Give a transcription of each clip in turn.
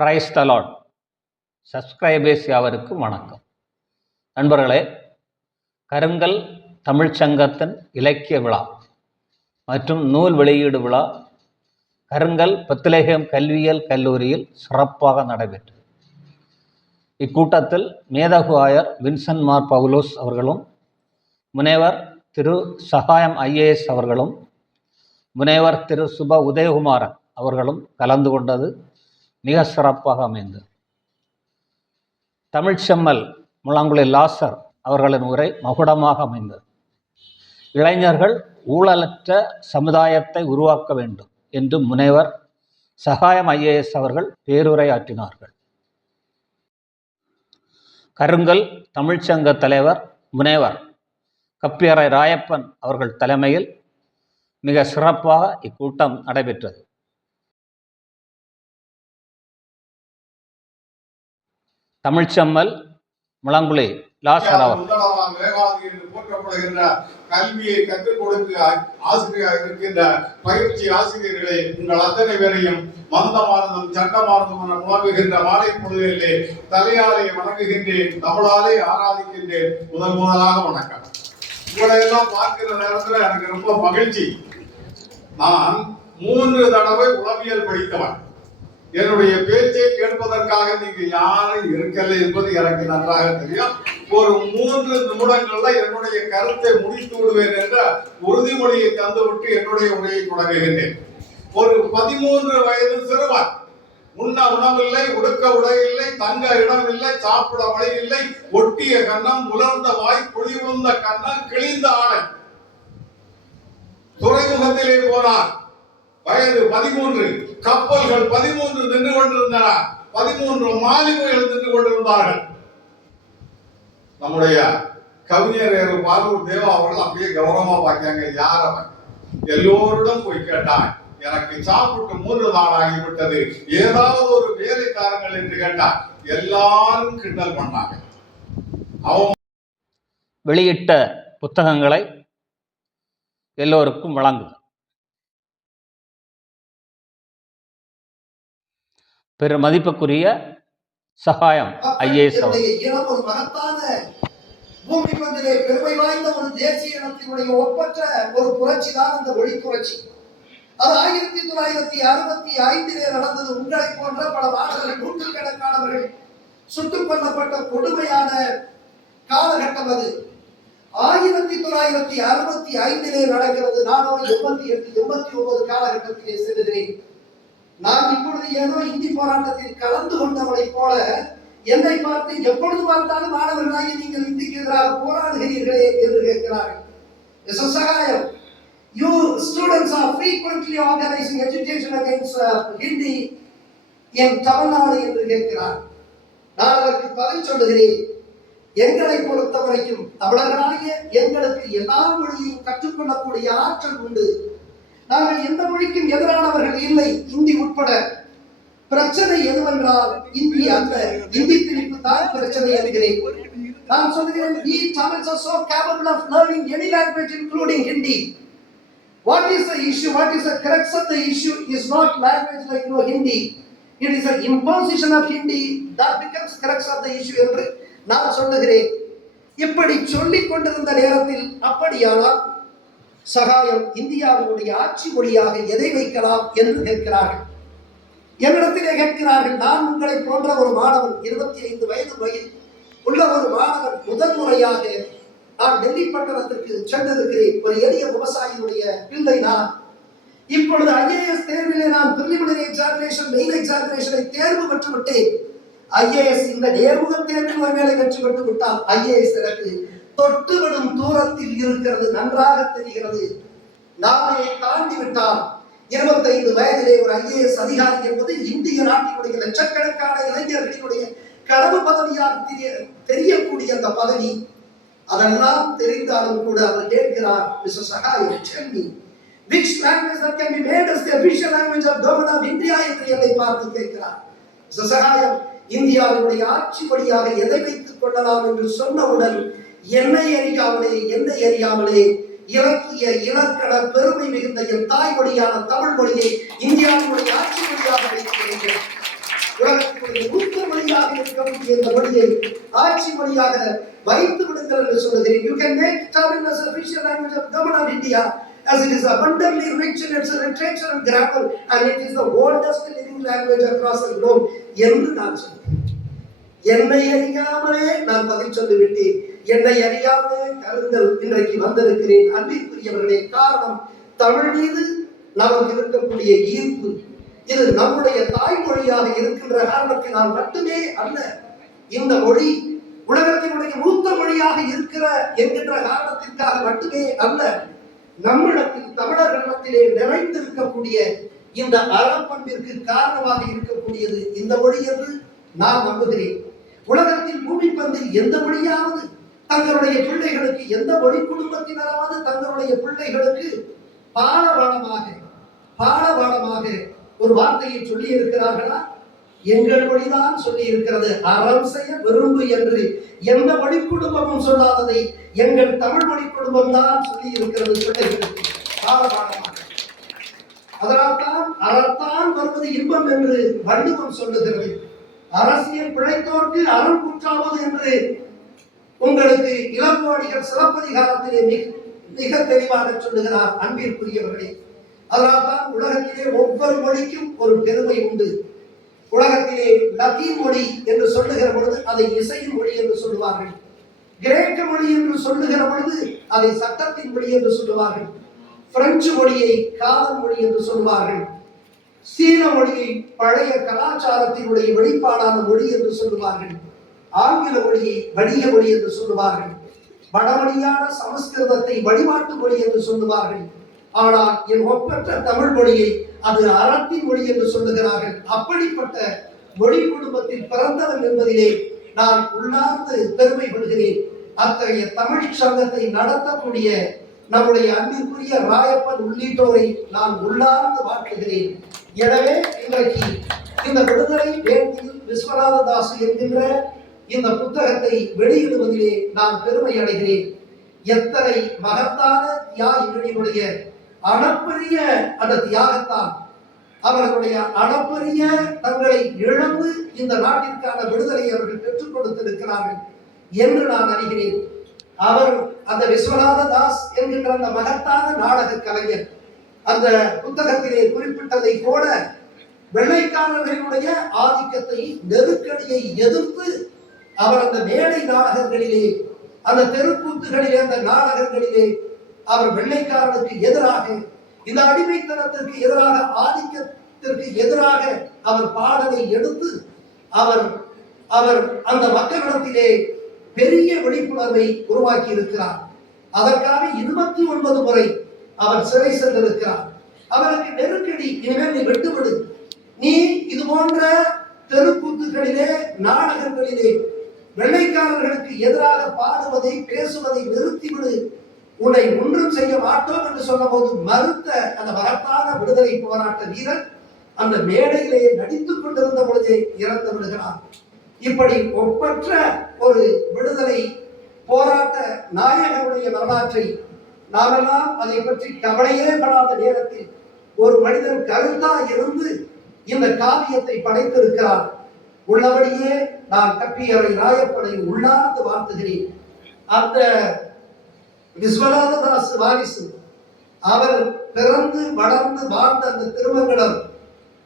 Price தலாட் subscribers யாவருக்கும் வணக்கம். நண்பர்களே கருங்கல் தமிழ்ச்சங்கத்தின் இலக்கிய விழா மற்றும் நூல் வெளியீடு விழா கருங்கல் பத்திலேகம் கல்வியியல் கல்லூரியில் சிறப்பாக நடைபெற்றது. இக்கூட்டத்தில் மேதகு ஆயர் வின்சன் மார் பவுலோஸ் அவர்களும் முனைவர் திரு சகாயம் ஐஏஎஸ் அவர்களும் முனைவர் திரு சுப உதயகுமாரன் அவர்களும் கலந்து கொண்டது மிக சிறப்பாக அமைந்தது. தமிழ்ச்செம்மல் முழாங்குழி லாசர் அவர்களின் உரை மகுடமாக அமைந்தது. இளைஞர்கள் ஊழலற்ற சமுதாயத்தை உருவாக்க வேண்டும் என்று முனைவர் சகாயம் ஐஏஎஸ் அவர்கள் பேருரை ஆற்றினார்கள். கருங்கல் தமிழ்ச்சங்க தலைவர் முனைவர் கப்பியறை ராயப்பன் அவர்கள் தலைமையில் மிக சிறப்பாக இக்கூட்டம் நடைபெற்றது. தமிழ்ச்செம்மல் முதலாம் வேகாதி என்று போற்றப்படுகின்ற கல்வியை கற்றுக் கொடுக்க ஆசிரியராக இருக்கின்ற பயிற்சி ஆசிரியர்களே உங்கள் அத்தனை பேரையும் மந்தமானதும் சட்டமானதும் என மாலை பொழுதிலே தலையாலே வணங்குகின்றேன் தமிழாலே ஆராதிக்கின்றேன். முதல் முதலாக வணக்கம். உங்களை எல்லாம் பார்க்கிற நேரத்துல எனக்கு ரொம்ப மகிழ்ச்சி. நான் மூன்று தடவை உளவியல் படித்தவன். என்னுடைய பேச்சை கேட்பதற்காக நீங்க யாரும் இருக்கல என்பது எனக்கு நன்றாக தெரியும். ஒரு மூன்று நிமிடங்கள்ல என்னுடைய கருத்தை முடித்து விடுவேன் என்ற உறுதிமொழியை தந்துவிட்டு என்னுடைய உரையை தொடங்குகின்றேன். ஒரு பதிமூன்று வயது சிறுவன். உண்ண உணவில்லை உடுக்க உடை இல்லை தங்க இடம் இல்லை சாப்பிட வழி இல்லை ஒட்டிய கண்ணம் உலர்ந்த வாய் குழி உளுந்த கண்ணம் கிழிந்த ஆடை. துறைமுகத்திலே போனார். வயது பதிமூன்று கப்பல்கள் பதிமூன்று நின்று கொண்டிருந்தன. பதிமூன்று மாலுமிகள் நின்று கொண்டிருந்தார்கள். நம்முடைய கவிஞர் பாலூர் தேவா அவர்கள் அப்படியே கௌரவமா பார்த்தாங்க யார் அவன்? எல்லோரிடம் போய் கேட்டான் எனக்கு சாப்பிட்டு மூன்று நாள் ஆகிவிட்டது. ஏதாவது ஒரு வேலைக்காரங்கள் என்று கேட்டான். எல்லாரும் கிண்டல் பண்ணாங்க. அவன் வெளியிட்ட புத்தகங்களை எல்லோருக்கும் வழங்குது பெரு மதிப்புக்குரிய சகாயம் ஐஏஎஸ் அவர். ஒரு பூமி பந்திலே பெருமை வாய்ந்த ஒரு தேசிய இனத்தினுடைய ஒப்பற்ற ஒரு புரட்சி தான் அந்த ஒளி புரட்சி அது ஆயிரத்தி தொள்ளாயிரத்தி அறுபத்தி ஐந்திலே நடந்தது. உங்களை போன்ற பல மாணவர்கள் நூற்றுக்கணக்கானவர்கள் சுட்டுக் கொல்லப்பட்ட கொடுமையான காலகட்டம் அது. ஆயிரத்தி தொள்ளாயிரத்தி அறுபத்தி ஐந்திலே நடக்கிறது. நானோ எண்பத்தி எட்டு எண்பத்தி ஒன்பது காலகட்டத்திலே செல்கிறேன் நான் இப்பொழுது ஏதோ இந்தி போராட்டத்தில் கலந்து கொண்டவளைப் போல என்னை பார்த்து எப்பொழுது பார்த்தாலும் மாணவர்களாகி நீங்கள் இந்திக்கு எதிராக போராடுகிறீர்களே என்று கேட்கிறார்கள். Mr. Sagayam you students are frequently organizing education against uh, Hindi Tamil Nadu என்று கேட்கிறார். நான் அதற்கு பதில் சொல்லுகிறேன். எங்களை பொறுத்த வரைக்கும் தமிழர்களாகிய எங்களுக்கு எல்லா மொழியையும் கற்றுக்கொள்ளக்கூடிய ஆற்றல் உண்டு. நாங்கள் எந்த மொழிக்கும் எதிரானவர்கள் இல்லை இந்தி உட்பட பிரச்சனை எதுவென்றால் இந்தி அல்ல இந்தி திணிப்பு தான் பிரச்சனை என்கிறேன் நான் சொல்கிறேன் the Tamils are so capable of learning any language including Hindi what is the issue what is the crux of the issue is not language like no Hindi. It is an imposition of Hindi that becomes crux of the issue என்று நான் சொல்லுகிறேன் இப்படி சொல்லிக் கொண்டிருந்த நேரத்தில் அப்படியானால் சகாயம் இந்தியாவினுடைய ஆட்சி மொழியாக எதை வைக்கலாம் என்று கேட்கிறார்கள். என்னிடத்திலே கேட்கிறார்கள் நான் உங்களை போன்ற ஒரு மாணவன் இருபத்தி ஐந்து வயது வயது உள்ள ஒரு மாணவன் முதல் முறையாக நான் டெல்லி பட்டணத்திற்கு சென்றிருக்கிறேன். ஒரு எளிய விவசாயியுடைய பிள்ளை நான். இப்பொழுது ஐஏஎஸ் தேர்விலே நான் பிரிலிமினரி எக்ஸாமினேஷன் மெயின் எக்ஸாமினேஷனை தேர்வு பெற்று விட்டேன் ஐஏஎஸ் இந்த நேர்முக தேர்வு ஒருவேளை வெற்றி பெற்று விட்டால் ஐஏஎஸ் எனக்கு தொட்டுவிடும் தூரத்தில் இருக்கிறது நன்றாக தெரிகிறது. நாமே தாண்டி விட்டால் இருபத்தைந்து வயதிலே ஒரு ஐஏஎஸ் அதிகாரி என்பது இந்திய நாட்டினுடைய லட்சக்கணக்கான இளைஞர்களினுடைய கடவு பதவியாக தெரிய தெரியக்கூடிய அந்த பதவி. அதெல்லாம் தெரிந்தாலும் கூட அவர் கேட்கிறார் mister Sagayam tell which language that can be made as the official language of government of India என்று என்னை பார்த்து கேட்கிறார். மிஸ்டர் சகாயம் இந்தியாவினுடைய ஆட்சி மொழியாக எதை வைத்துக் கொள்ளலாம் என்று சொன்னவுடன் என்னை அறியாமலே என்னை அறியாமலே இலக்கிய இலக்கண பெருமை மிகுந்த என் தாய் மொழியான தமிழ் மொழியை இந்தியாவினுடைய ஆட்சி மொழியாக வைத்திருக்கிறேன். உலகத்தில் மூத்த மொழியாக இருக்கக்கூடிய இந்த மொழியை ஆட்சி மொழியாக வைத்து விடுங்கள் என்று சொல்லுகிறேன். You can make Tamil as a language of of government India as it is abundantly rich in its literature and grammar and it is the oldest living language across the globe என்று நான் சொல்கிறேன். என்னை அறியாமலே நான் பதில் சொல்லிவிட்டேன். என்னை அறியாது கருங்கள் இன்றைக்கு வந்திருக்கிறேன். அன்பிற்குரியவர்களே காரணம் தமிழ் மீது நமக்கு இருக்கக்கூடிய ஈர்ப்பு. இது நம்முடைய தாய்மொழியாக இருக்கின்ற காரணத்தினால் மட்டுமே அல்ல இந்த மொழி உலகத்தினுடைய மூத்த மொழியாக இருக்கிற என்கின்ற காரணத்திற்காக மட்டுமே அல்ல நம்மிடத்தில் தமிழர்களிடத்திலே நிறைந்திருக்கக்கூடிய இந்த அறப்பண்பிற்கு காரணமாக இருக்கக்கூடியது இந்த மொழி என்று நான் நம்புகிறேன். உலகத்தில் பூமி பந்தில் எந்த மொழியாவது தங்களுடைய பிள்ளைகளுக்கு எந்த மொழி குடும்பத்தினராவது தங்களுடைய பிள்ளைகளுக்கு பாடபாடமாக பாடபாடமாக ஒரு வார்த்தையை சொல்லி இருக்கிறார்களா எங்கள் மொழிதான் சொல்லி இருக்கிறது அறம் செய்ய விரும்பு என்று எந்த மொழி குடும்பமும் சொல்லாததை எங்கள் தமிழ் மொழி குடும்பம் தான் சொல்லி இருக்கிறது சொல்லுகிறது பாடபாடமாக அதனால்தான் அறத்தான் வருவது இன்பம் என்று வள்ளுவம் சொல்லுகிறது. அரசியல் பிழைத்தோர்க்கு அறம் குற்றாவது என்று உங்களுக்கு இளங்கோடிகள் சிலப்பதிகாரத்திலே மிக மிக தெளிவாக சொல்லுகிறார் அன்பிற்குரியவர்களே. அதனால்தான் உலகத்திலே ஒவ்வொரு மொழிக்கும் ஒரு பெருமை உண்டு. உலகத்திலே லத்தீன் மொழி என்று சொல்லுகிற பொழுது அதை இசையின் மொழி என்று சொல்லுவார்கள். கிரேக்க மொழி என்று சொல்லுகிற பொழுது அதை சட்டத்தின் மொழி என்று சொல்லுவார்கள். பிரெஞ்சு மொழியை காதல் மொழி என்று சொல்லுவார்கள். சீன மொழியை பழைய கலாச்சாரத்தினுடைய வெளிப்பாடான மொழி என்று சொல்லுவார்கள். ஆங்கில மொழியை வணிக மொழி என்று சொல்லுவார்கள். வடமொழியான சமஸ்கிருதத்தை வழிபாட்டு மொழி என்று சொல்லுவார்கள். ஆனால் என் ஒப்பற்ற தமிழ் மொழியை அது அறத்தின் மொழி என்று சொல்லுகிறார்கள். அப்படிப்பட்ட மொழி குடும்பத்தில் பிறந்தவன் என்பதிலே நான் உள்ளார்ந்து பெருமை கொள்கிறேன். அத்தகைய தமிழ் சங்கத்தை நடத்தக்கூடிய நம்முடைய அன்பிற்குரிய ராயப்பன் உள்ளிட்டோரை நான் உள்ளார்ந்து வாழ்த்துகிறேன். எனவே இன்றைக்கு இந்த விடுதலை வேண்டியில் விஸ்வநாததாசு என்கின்ற இந்த புத்தகத்தை வெளியிடுவதிலே நான் பெருமை அடைகிறேன். எத்தனை மகத்தான தியாகிகளினுடைய அளப்பரிய அந்த தியாகத்தான் அவர்களுடைய அளப்பரிய தங்களை இழந்து இந்த நாட்டிற்கான விடுதலை அவர்கள் பெற்றுக் கொடுத்திருக்கிறார்கள் என்று நான் அறிகிறேன். அவர் அந்த விஸ்வநாத தாஸ் என்கின்ற அந்த மகத்தான நாடக கலைஞர் அந்த புத்தகத்திலே குறிப்பிட்டதை போல வெள்ளைக்காரர்களுடைய ஆதிக்கத்தை நெருக்கடியை எதிர்த்து அவர் அந்த மேடை நாடகங்களிலே அந்த தெருக்கூத்துகளிலே அந்த நாடகங்களிலே அவர் வெள்ளைக்காரனுக்கு எதிராக இந்த அடிமைத்தனத்திற்கு எதிராக ஆதிக்கத்திற்கு எதிராக அவர் பாடலை எடுத்து அவர் அவர் அந்த மக்களிடத்திலே பெரிய விழிப்புணர்வை உருவாக்கி இருக்கிறார் அதற்காக இருபத்தி ஒன்பது முறை அவர் சிறை சென்றிருக்கிறார். அவருக்கு நெருக்கடி இனிமேல் நீ விட்டுவிடு. நீ இது போன்ற தெருக்கூத்துகளிலே நாடகங்களிலே வெள்ளைக்காரர்களுக்கு எதிராக பாடுவதை பேசுவதை நிறுத்திவிடு. உன்னை ஒன்றும் செய்ய மாட்டோம் என்று சொன்னபோது மறுத்த அந்த மகத்தான விடுதலை போராட்ட வீரர் அந்த மேடையிலே நடித்துக் கொண்டிருந்த பொழுதே இறந்து விடுகிறார் இப்படி ஒப்பற்ற ஒரு விடுதலை போராட்ட நாயகனுடைய வரலாற்றை நாமெல்லாம் அதை பற்றி கவலையே படாத நேரத்தில் ஒரு மனிதன் கருத்தா இருந்து இந்த காவியத்தை படைத்திருக்கிறார் உள்ளபடியே நான் கப்பியரை ராயப்படை உள்ளார்ந்து வாழ்த்துகிறேன். அந்த விஸ்வநாததாஸ் வாரிசு அவர் பிறந்து வளர்ந்து வாழ்ந்த அந்த திருமங்கலம்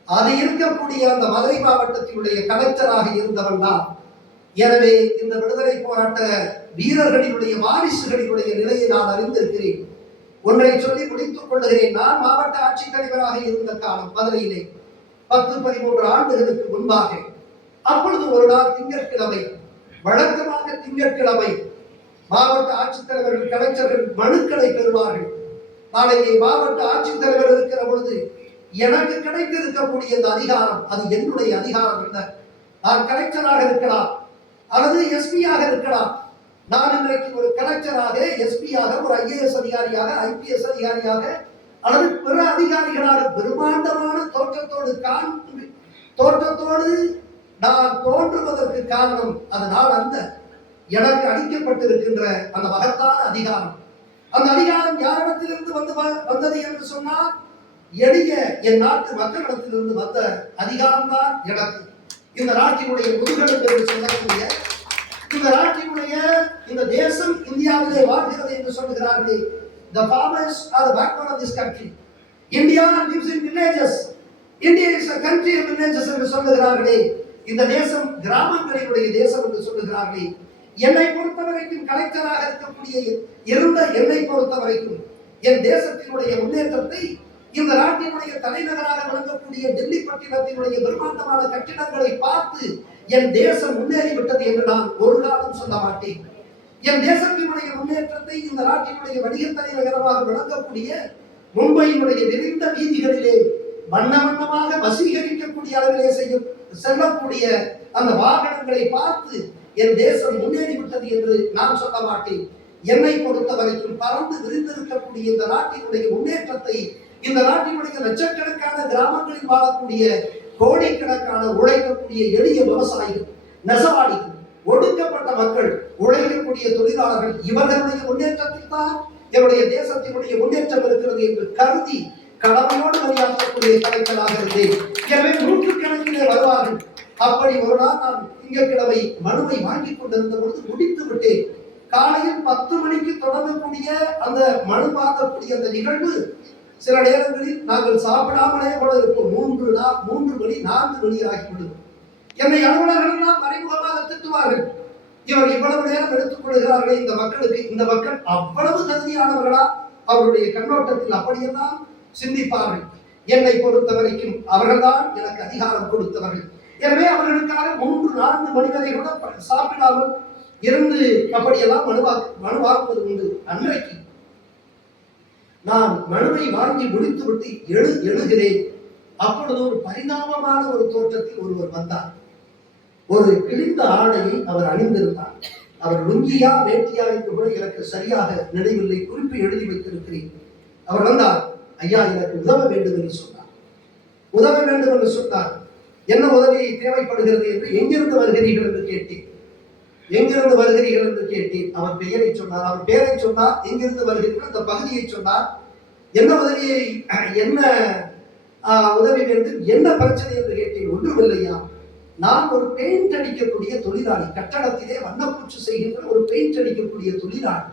அது இருக்கக்கூடிய அந்த மதுரை மாவட்டத்தினுடைய கலெக்டராக இருந்தவன் தான் எனவே இந்த விடுதலை போராட்ட வீரர்களினுடைய வாரிசுகளினுடைய நிலையை நான் அறிந்திருக்கிறேன். ஒன்றை சொல்லி முடித்துக் கொள்ளுகிறேன். நான் மாவட்ட ஆட்சித்தலைவராக இருந்த காலம் மதுரையிலே பத்து பதிமூன்று ஆண்டுகளுக்கு முன்பாக அப்பொழுது ஒரு நாள் திங்கட்கிழமை வழக்கமாக திங்கட்கிழமை மாவட்ட ஆட்சித்தலைவர்கள் கலெக்டர்கள் மனுக்களை பெறுவார்கள். நாளைக்கு மாவட்ட ஆட்சித்தலைவர் இருக்கிற பொழுது எனக்கு கிடைத்திருக்கக்கூடிய இந்த அதிகாரம் அது என்னுடைய அதிகாரம் என்ன நான் கலெக்டராக இருக்கலாம் அல்லது எஸ்பியாக இருக்கலாம். நான் இன்றைக்கு ஒரு கலெக்டராக எஸ்பியாக ஒரு ஐஏஎஸ் அதிகாரியாக ஐபிஎஸ் அதிகாரியாக அல்லது பிற அதிகாரிகளாக பிரம்மாண்டமான தோற்றத்தோடு காண் தோற்றத்தோடு நான் தோன்றுவதற்கு காரணம் அது நான் அந்த எனக்கு அளிக்கப்பட்டிருக்கின்ற அந்த மகத்தான அதிகாரம். அந்த அதிகாரம் யாரிடத்திலிருந்து வந்து வ- வந்தது என்று சொன்னால் எளிய என் நாட்டு மக்களிடத்திலிருந்து வந்த அதிகாரம் தான் எனக்கு. இந்த நாட்டினுடைய முதுகெலும்பு என்று சொல்லக்கூடிய இந்த நாட்டினுடைய இந்த தேசம் இந்தியாவிலே வாழ்கிறது என்று சொல்லுகிறார்களே the farmers are the backbone of this country. India lives in villages. India is a country of villages என்று சொல்லுகிறார்களே. இந்த தேசம் கிராமங்களினுடைய தேசம் என்று சொல்லுகிறார்களே என்னை பொறுத்த வரைக்கும் கலெக்டராக இருக்கக்கூடிய இருந்த என்னை பொறுத்த வரைக்கும் என் தேசத்தினுடைய முன்னேற்றத்தை இந்த நாட்டினுடைய தலைநகராக விளங்கக்கூடிய டெல்லி பட்டினத்தினுடைய பிரம்மாண்டமான கட்டிடங்களை பார்த்து என் தேசம் முன்னேறிவிட்டது என்று நான் ஒரு காலம் சொல்ல மாட்டேன். என் தேசத்தினுடைய முன்னேற்றத்தை இந்த நாட்டினுடைய வணிக தலைநகரமாக விளங்கக்கூடிய மும்பையினுடைய விரிந்த வீதிகளிலே வண்ண வண்ணமாக வசீகரிக்கக்கூடிய அளவிலே செய்யும் செல்லக்கூடிய அந்த வாகனங்களை பார்த்து என் தேசம் முன்னேறிவிட்டது என்று நான் சொல்ல மாட்டேன். என்னை பொறுத்த வரைக்கும் பறந்து விரிந்திருக்கக்கூடிய இந்த நாட்டினுடைய முன்னேற்றத்தை இந்த நாட்டினுடைய லட்சக்கணக்கான கிராமங்களில் வாழக்கூடிய கோடிக்கணக்கான உழைக்கக்கூடிய எளிய விவசாயிகள் நெசவாளிகள் ஒடுக்கப்பட்ட மக்கள் உழைக்கக்கூடிய தொழிலாளர்கள் இவர்களுடைய முன்னேற்றத்தில் தான் என்னுடைய தேசத்தினுடைய முன்னேற்றம் இருக்கிறது என்று கருதி கடமையோடு வழியாற்றக்கூடிய கலைஞராக இருந்தேன். எனவே நூற்றுக்கணக்கிலே வருவார்கள். அப்படி ஒரு நாள் நான் திங்கட்கிழமை மனுவை வாங்கி கொண்டிருந்த பொழுது முடித்து விட்டேன். காலையில் பத்து மணிக்கு தொடங்கக்கூடிய அந்த மனு பார்க்கக்கூடிய அந்த நிகழ்வு சில நேரங்களில் நாங்கள் சாப்பிடாமலே கூட இருப்போம். மூன்று நாள் மூன்று மணி நான்கு மணி ஆகிவிடும். என்னை அலுவலர்கள்லாம் மறைமுகமாக திட்டுவார்கள். இவர் இவ்வளவு நேரம் எடுத்துக்கொள்கிறார்களே இந்த மக்களுக்கு. இந்த மக்கள் அவ்வளவு தகுதியானவர்களா? அவருடைய கண்ணோட்டத்தில் அப்படியெல்லாம் சிந்திப்பார்கள். என்னை பொறுத்த வரைக்கும் அவர்கள்தான் எனக்கு அதிகாரம் கொடுத்தவர்கள். எனவே அவர்களுக்காக மூன்று நான்கு மணி வரை கூட சாப்பிடாமல் இருந்து அப்படியெல்லாம் மனுவா மனுவாக்குவது உண்டு. அன்றைக்கு நான் மனுவை வாங்கி முடித்துவிட்டு எழு எழுகிறேன். அப்பொழுது ஒரு பரிணாமமான ஒரு தோற்றத்தில் ஒருவர் வந்தார். ஒரு கிழிந்த ஆடையை அவர் அணிந்திருந்தார். அவர் லுங்கியா வேட்டியா என்று கூட எனக்கு சரியாக நினைவில்லை. குறிப்பு எழுதி வைத்திருக்கிறேன். அவர் வந்தார். ஐயா எனக்கு உதவ வேண்டும் என்று சொன்னார். உதவ வேண்டும் என்று சொன்னார். என்ன உதவி தேவைப்படுகிறது என்று எங்கிருந்து வருகிறீர்கள் என்று கேட்டேன். எங்கிருந்து வருகிறீர்கள் என்று கேட்டேன். அவர் பெயரை சொன்னார். அவர் பெயரை சொன்னார். எங்கிருந்து வருகிறீர்கள் அந்த பகுதியை சொன்னார். என்ன உதவியை என்ன உதவி வேண்டும் என்ன பிரச்சனை என்று கேட்டேன். ஒன்றுமில்லையா. நான் ஒரு பெயிண்ட் அடிக்கக்கூடிய தொழிலாளி. கட்டடத்திலே வண்ணப்பூச்சு செய்கின்ற ஒரு பெயிண்ட் அடிக்கக்கூடிய தொழிலாளி.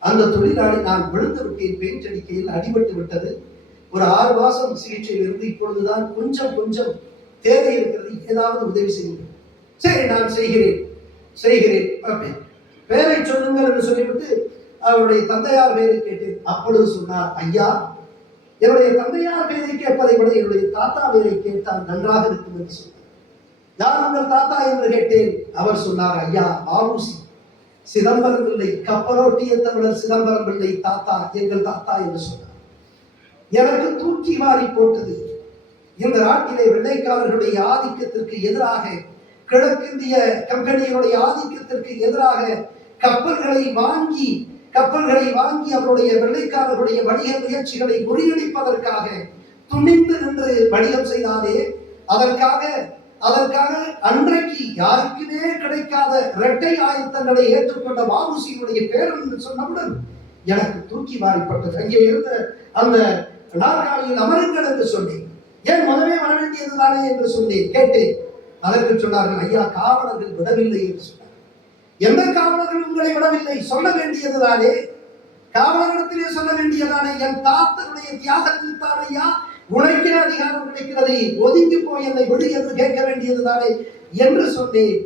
அந்த தொழிலாளி நான் விழுந்து விட்டேன் பெயிண்ட் அடிக்கையில் அடிபட்டு விட்டது. ஒரு ஆறு மாசம் சிகிச்சையில் இருந்து இப்பொழுதுதான் கொஞ்சம் கொஞ்சம் தேவை இருக்கிறது. ஏதாவது உதவி செய்யுங்கள். சரி நான் செய்கிறேன் செய்கிறேன். அப்படி. பெயரை சொல்லுங்கள் என்று சொல்லிவிட்டு அவருடைய தந்தையார் பேரை கேட்டேன். அப்பொழுது சொன்னார் ஐயா என்னுடைய தந்தையார் பேரை கேட்பதை விட என்னுடைய தாத்தா பேரை கேட்டால் நன்றாக இருக்கும் என்று சொன்னார். யார் உங்கள் தாத்தா? என்று கேட்டேன். அவர் சொன்னார் ஐயா ஆபூசி சிதம்பரம் பிள்ளை கப்பலோட்டிய தமிழர் சிதம்பரம் பிள்ளை தாத்தா எங்கள் தாத்தா என்று சொன்னார். எனக்கு தூக்கி வாரி போட்டது இந்த நாட்டிலே வெள்ளைக்காரர்களுடைய ஆதிக்கத்திற்கு எதிராக கிழக்கிந்திய கம்பெனியினுடைய ஆதிக்கத்திற்கு எதிராக கப்பல்களை வாங்கி கப்பல்களை வாங்கி அவருடைய வெள்ளைக்காரர்களுடைய வணிக முயற்சிகளை முறியடிப்பதற்காக துணிந்து நின்று வணிகம் செய்தாலே அதற்காக அதற்காக அன்றைக்கு யாருக்குமே கிடைக்காத இரட்டை ஆயுத்தங்களை ஏற்றுக்கொண்ட வாவுசியினுடைய பேரன் என்று சொன்னவுடன் எனக்கு தூக்கி வாரிப்பட்டது. அங்கே இருந்த அந்த நாற்காலியில் அமருங்கள் என்று சொன்னேன். ஏன் முதலே வர வேண்டியது தானே என்று சொன்னேன். கேட்டேன். அதற்கு சொன்னார்கள் ஐயா காவலர்கள் விடவில்லை என்று சொன்னார். எந்த காவலர்கள் உங்களை விடவில்லை? சொல்ல வேண்டியது தானே காவலரிடத்திலே சொல்ல வேண்டியதானே? என் தாத்தனுடைய தியாகத்தில் தான் ஐயா. உனக்கே அதிகாரம் கிடைக்கிறது ஒதுங்கி போய் என்னை விடு என்று கேட்க வேண்டியது தானே என்று சொன்னேன்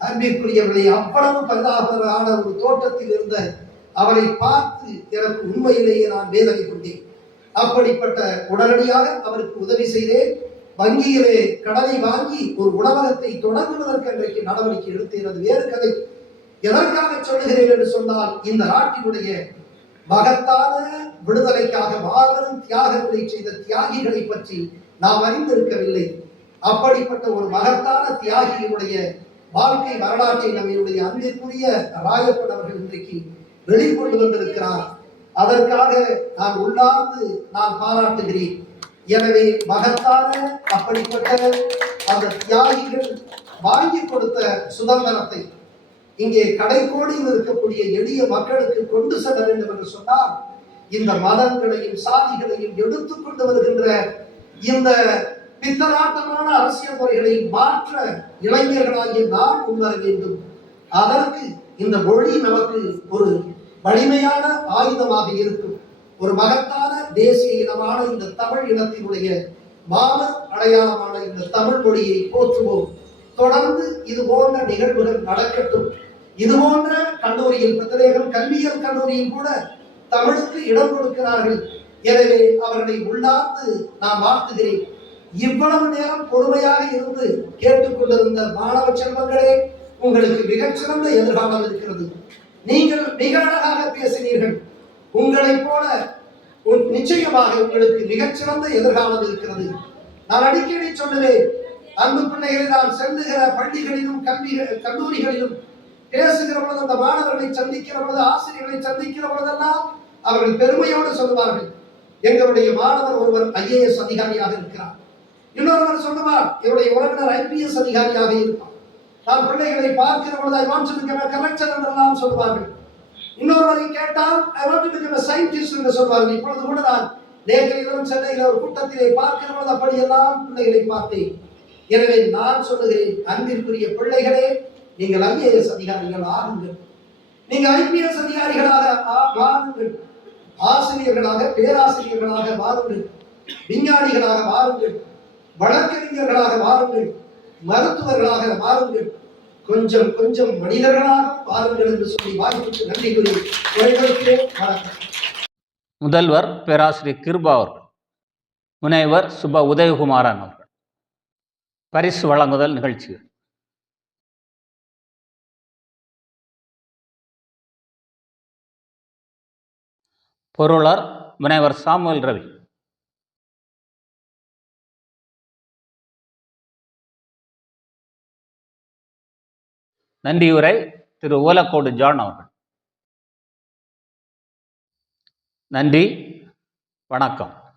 அன்பிற்குரியவர்களை அவ்வளவு பரிதாபகரமான ஒரு தோட்டத்தில் இருந்த அவரை பார்த்து எனக்கு உண்மையிலேயே நான் வேதனை கொண்டேன். அப்படிப்பட்ட உடனடியாக அவருக்கு உதவி செய்தேன். வங்கியிலே கடனை வாங்கி ஒரு உணவகத்தை தொடங்குவதற்கு அன்றைக்கு நடவடிக்கை எடுத்தேன். அது வேறு கதை. எதற்காக சொல்லுகிறேன் என்று சொன்னால் இந்த நாட்டினுடைய மகத்தான விடுதலைக்காக மாபெரும் தியாகங்களை செய்த தியாகிகளை பற்றி நாம் அறிந்திருக்கவில்லை. அப்படிப்பட்ட ஒரு மகத்தான தியாகியினுடைய வாழ்க்கை வரலாற்றை நம்முடைய அன்பிற்குரிய ராயப்பன் அவர்கள் இன்றைக்கு வெளிக்கொண்டு வந்திருக்கிறார். அதற்காக நான் உள்ளார்ந்து நான் பாராட்டுகிறேன். எனவே மகத்தான அப்படிப்பட்ட அந்த தியாகிகள் வாங்கி கொடுத்த சுதந்திரத்தை இங்கே கடைக்கோடியில் இருக்கக்கூடிய எளிய மக்களுக்கு கொண்டு செல்ல வேண்டும் என்று சொன்னால் இந்த மதங்களையும் சாதிகளையும் எடுத்துக்கொண்டு வருகின்ற இந்த பித்தலாட்டமான அரசியல் முறைகளை மாற்ற இளைஞர்களாகிய நாம் முன்வர வேண்டும். அதற்கு இந்த மொழி நமக்கு ஒரு வலிமையான ஆயுதமாக இருக்கும். ஒரு மகத்தான தேசிய இனமான இந்த தமிழ் இனத்தினுடைய மாம அடையாளமான இந்த தமிழ் மொழியை போற்றுவோம். தொடர்ந்து இது போன்ற நிகழ்வுகள் நடக்கட்டும். இது போன்ற கல்லூரியில் பிரத்யேகம் கல்வியியல் கல்லூரியில் கூட தமிழுக்கு இடம் கொடுக்கிறார்கள். எனவே அவர்களை உள்ளார்ந்து நான் வாழ்த்துகிறேன். இவ்வளவு நேரம் பொறுமையாக இருந்து கேட்டுக்கொண்டிருந்த மாணவ செல்வங்களே உங்களுக்கு மிகச்சிறந்த எதிர்காலம் இருக்கிறது. நீங்கள் மிக அழகாக பேசினீர்கள். உங்களைப் போல நிச்சயமாக உங்களுக்கு மிகச்சிறந்த எதிர்காலம் இருக்கிறது. நான் அடிக்கடி சொல்லுவேன் அன்பு பிள்ளைகளை நான் செல்லுகிற பள்ளிகளிலும் கல்வி கல்லூரிகளிலும் பேசுகிற பொழுது அந்த மாணவர்களை சந்திக்கிற பொழுது ஆசிரியர்களை சந்திக்கிற பொழுதெல்லாம் அவர்கள் பெருமையோடு சொல்லுவார்கள் எங்களுடைய மாணவர் ஒருவர் ஐஏஎஸ் அதிகாரியாக இருக்கிறார். இன்னொருவர் சொல்லுவார் என்னுடைய உறவினர் ஐபிஎஸ் அதிகாரியாக இருப்பார். நான் பிள்ளைகளை பார்க்கிற பொழுது I want to become collector என்றெல்லாம் சொல்வார்கள் இன்னொருவரை கேட்டால் I want to become scientist என்று சொல்வார்கள். இப்பொழுது கூட நான் நேற்றையிலும் சென்னையில் ஒரு கூட்டத்திலே பார்க்கிற பொழுது அப்படியெல்லாம் பிள்ளைகளை பார்த்தேன். எனவே நான் சொல்லுகிறேன் அன்பிற்குரிய பிள்ளைகளே நீங்கள் ஐஏஎஸ் அதிகாரிகள் ஆகுங்கள் நீங்கள் ஐபிஎஸ் அதிகாரிகளாக ஆ- மாறுங்கள் ஆசிரியர்களாக பேராசிரியர்களாக மாறுங்கள் விஞ்ஞானிகளாக மாறுங்கள் வழக்கறிஞர்களாக மாறுங்கள் மருத்துவர்களாக மாறுங்கள் கொஞ்சம் கொஞ்சம் மனிதர்களாக மாறுங்கள் என்று சொல்லி வாய்ப்புக்கு நன்றி கூறி வணக்கம். முதல்வர் பேராசிரியர் கிருபா அவர்கள் முனைவர் சுப உதயகுமாரன் அவர்கள். பரிசு வழங்குதல் நிகழ்ச்சிகள். பொருளர் முனைவர் சாமுவேல் ரவி. நன்றியுரை திரு ஓலக்கோடு ஜான் அவர்கள். நன்றி வணக்கம்.